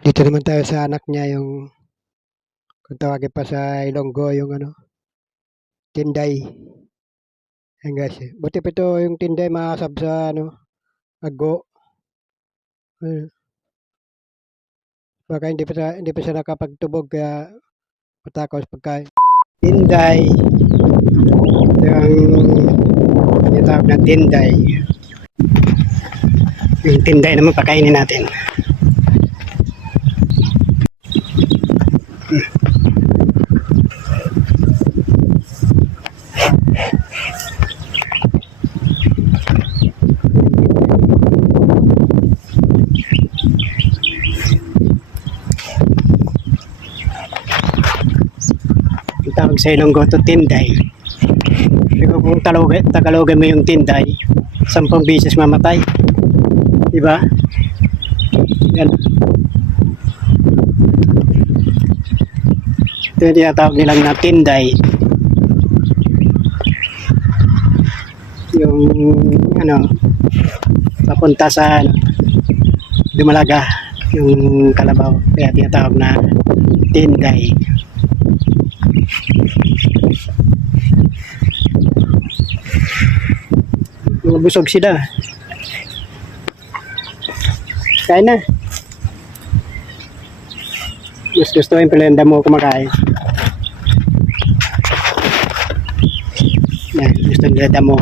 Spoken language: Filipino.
Dito naman tayo sa anak niya yung kung tawagin pa sa Ilonggo yung ano, Tinday. Ayan guys, buti pa ito yung Tinday makasab sa ano, Aggo. Ayun, baka hindi pa siya nakapagtubog kaya matakos pagkain. Tinday, yung tinatawag na Tinday. Yung Tinday naman pakainin natin. Ang tawag sa Ilonggo to Tinday. Pero kung Tagalogan mo yung Tinday, 10 beses mamatay. Diba? Yan. Ito yung tinatawag nilang na Tinday. Yung ano, papunta sa ano, Dumalaga, yung kalabaw. Kaya tinatawag na Tinday. Mga busog sila. Kain na. Gusto yung pala yung damo kumakain. Yan, gusto nila damo.